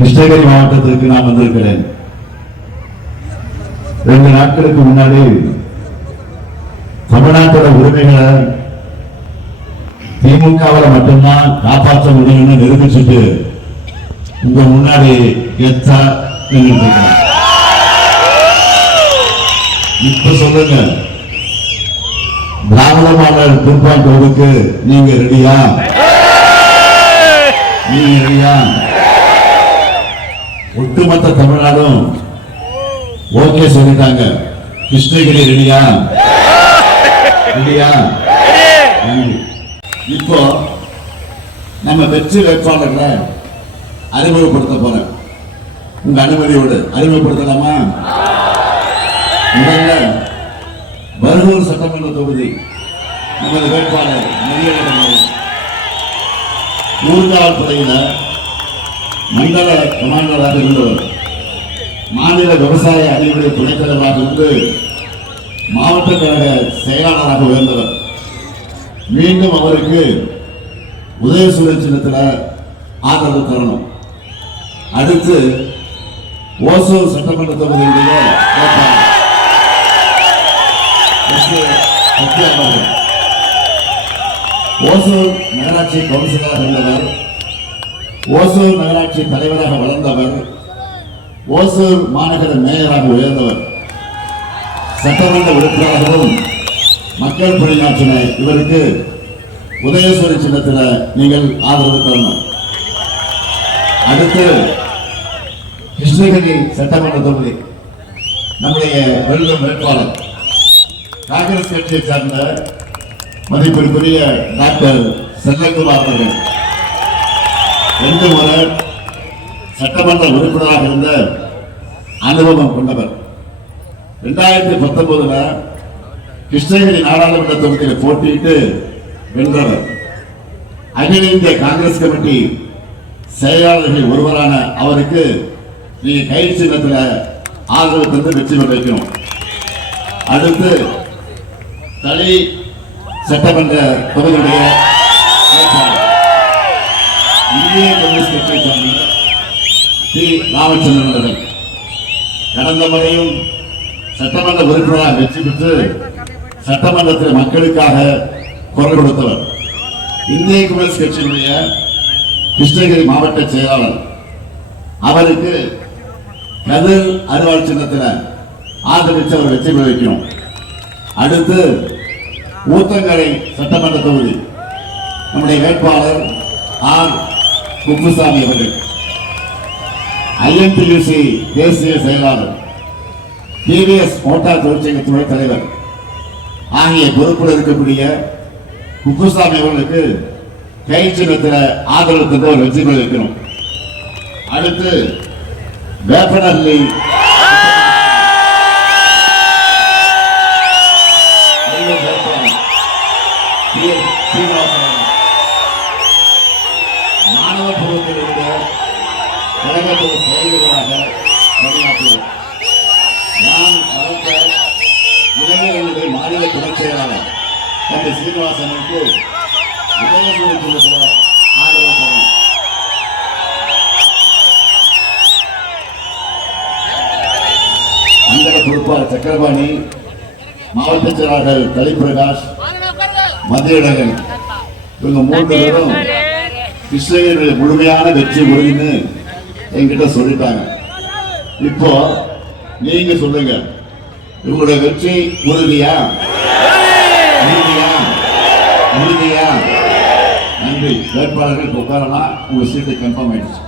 கிருஷ்ணகிரி மாவட்டத்திற்கு நான் வந்திருக்கிறேன். 2 நாட்களுக்கு முன்னாடி தமிழ்நாட்டோட உரிமைகளை திமுகவில் மட்டும்தான் காப்பாற்ற முடியும்னு நிரூபிச்சுட்டு உங்க முன்னாடி எத்தா நின்று இப்ப சொல்லுங்க, திராவிட மாடல் 2.0க்கு நீங்க ரெடியா? நீங்க ரெடியா? ஒட்டுமொத்த தமிழ்நாடும் ஓகே சொல்லிட்டாங்க. கிருஷ்ணகிரி ரெடியா? ரெடியா? இப்போ நம்ம வெற்றி வேட்பாளர்களை அறிமுகப்படுத்த போறேன். உங்க அனுமதியோடு அறிமுகப்படுத்தலாமா? முதல்ல பர்கூர் சட்டமன்ற தொகுதி நமது வேட்பாளர் ஊர்காவல் படையில மண்டல கமாண்டராக இருந்தவர், மாநில விவசாய அணியுடைய துணைத் தலைவராக இருந்து மாவட்ட கழக செயலாளராக உயர்ந்தவர். மீண்டும் அவருக்கு உதயசூரியன் சின்னத்தில் ஆதரவு தரணும். அடுத்து ஓசூர் சட்டமன்ற தொகுதியுடைய ஓசூர் நகராட்சி கவுன்சிலராக இருந்தவர், ஓசூர் நகராட்சி தலைவராக வளர்ந்தவர், ஓசூர் மாநகர மேயராக உயர்ந்தவர், சட்டமன்ற உறுப்பினராகவும் மக்கள் பணியாற்றின இவருக்கு உதயசூரி சின்னத்தில் நீங்கள் ஆதரவு தரணும். அடுத்து கிருஷ்ணகிரி சட்டமன்ற தொகுதி நம்முடைய வெல்லும் வேட்பாளர் காங்கிரஸ் கட்சியை சார்ந்த மதிப்பிற்குரிய டாக்டர் செல்லக்குமார் அவர்கள் 2 முறை சட்டமன்ற உறுப்பினராக இருந்த அனுபவம் கொண்டவர். 2019 கிருஷ்ணகிரி நாடாளுமன்ற தொகுதியில் போட்டியிட்டு வென்றவர். அகில இந்திய காங்கிரஸ் கமிட்டி செயலாளர்கள் ஒருவரான அவருக்கு நீங்க கை சின்னத்தில் ஆதரவு தந்து வெற்றி பெற வைக்கணும். அடுத்து தளி சட்டமன்ற தொகுதியுடைய இந்திய கம்யூனிஸ்ட் கட்சியை சார்ந்த டி ராமச்சந்திரன் அவர்கள் கடந்த முறையும் சட்டமன்ற உறுப்பினராக வெற்றி பெற்று சட்டமன்றத்தில் மக்களுக்காக குரல் கொடுத்தவர். இந்திய கம்யூனிஸ்ட் கட்சியினுடைய கிருஷ்ணகிரி மாவட்ட செயலாளர். அவருக்கு கதிர் அறுவாள் சின்னத்தில் ஆதரித்து அவர் வெற்றி பெற வைக்கணும். அடுத்து ஊத்தங்கரை சட்டமன்ற தொகுதி நம்முடைய வேட்பாளர் ஆர் குப்புசாமி அவர்கள், INTUC தேசிய செயலாளர், TVS மோட்டார் தொழிற்சங்க துணைத் தலைவர் ஆகிய பொறுப்பில் இருக்கக்கூடிய குப்புசாமி அவர்களுக்கு கை சின்னத்தில் ஆதரவு தந்து அவர் வெற்றி பெற வைக்கணும். அடுத்து வேப்பனஹள்ளி மாணவ பருவத்தில் இருந்த கழகத்தின் செயல்களாக பணியாற்றுவோம். நான் வளர்த்த இளைஞர்களுடைய மாநில துணைச் செயலாளர் தந்தை சீனிவாசனுக்கு உதயசூரியன் ஆதரவு தரும். மண்டல பொறுப்பாளர் சக்கரபாணி, மாவட்ட செயலாளர் கலிபிரகாஷ், மதியழகன், இவங்க 3 பேரும் கிருஷ்ணகிரி முழுமையான வெற்றி உறுதின்னு என்கிட்ட சொல்லிட்டாங்க. இப்போ நீங்க சொல்லுங்க, இவங்களுடைய வெற்றி உறுதியா? உறுதியா? உறுதியா? நன்றி. வேட்பாளர்கள் உட்காரலாம். உங்க சீட்டை கன்ஃபார்ம் ஆயிடுச்சு.